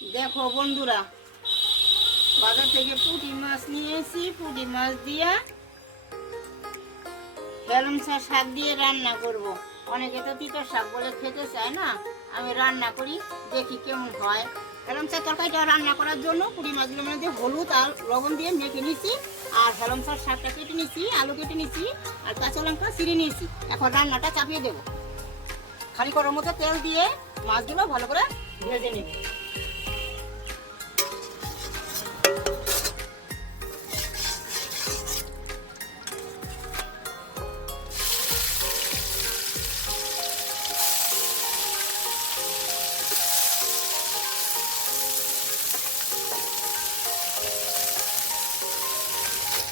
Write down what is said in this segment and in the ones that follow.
দেখো বন্ধুরা, বাজার থেকে পুঁটি মাছ নিয়ে এসেছি। পুঁটি মাছ দিয়ে হেলেঞ্চা শাক দিয়ে রান্না করব। অনেকে তো তিতো শাক বলে খেতে চায় না, আমি রান্না করি, দেখি কেমন হয়। হেলেঞ্চা তরকারিটা রান্না করার জন্য পুঁটি মাছগুলো মধ্যে হলুদ আর লবণ দিয়ে মেখে নিয়েছি, আর হেলেঞ্চার শাকটা কেটে নিয়েছি, আলু কেটে নিয়েছি, আর কাঁচা লঙ্কা ছিঁড়ে নিয়েছি। এখন রান্নাটা চাপিয়ে দেবো। খালি করার মতো তেল দিয়ে মাছগুলো ভালো করে ভেজে নেব।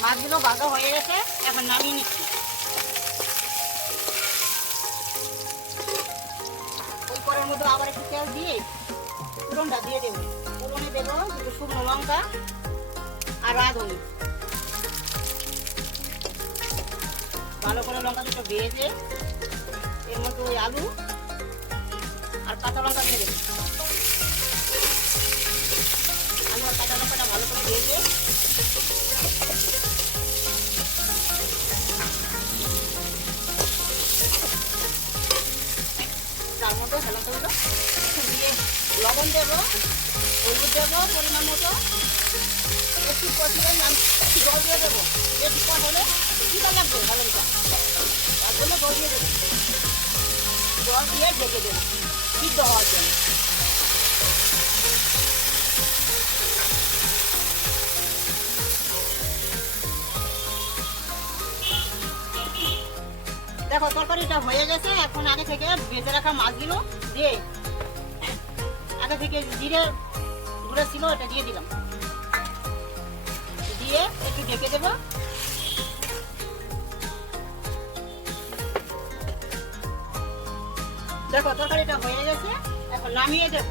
মাছগুলো ভাজা হয়ে গেছে, এখন নামিয়ে নিচ্ছি। ওই করার মধ্যে আবার একটু তেল দিয়ে ফোড়নটা দিয়ে দেবো। ফোড়নে দেবো দুটো শুকনো লঙ্কা আর রাঁধুনি। ভালো করে লঙ্কা দুটো ভেজে এর মধ্যে ওই আলু আর কাঁচা লঙ্কা দিয়ে দেবো। আলু আর কাঁচা লঙ্কাটা ভালো করে ভেজে তার মধ্যে হেলেঞ্চাগুলো দিয়ে লবণ দেবো, হলুদ দেবো পরিমাণ মতো, একটু কষিয়ে জল দিয়ে দেবো। বেশি কষ হলে কীটা লাগবে হেলেঞ্চা, তার জন্য জল দিয়ে দেবো। জল দিয়ে ঢেকে দেবো সিদ্ধ হওয়ার জন্য। দেখো তরকারিটা হয়ে গেছে। এখন আগে থেকে ভেজে রাখা মাছগুলো দিয়ে, আগে থেকে জিরে গুঁড়ো ছিল এটা দিয়ে দিলাম, দিয়ে একটু ঢেকে দেবো। দেখো তরকারিটা হয়ে গেছে, এখন নামিয়ে দেবো।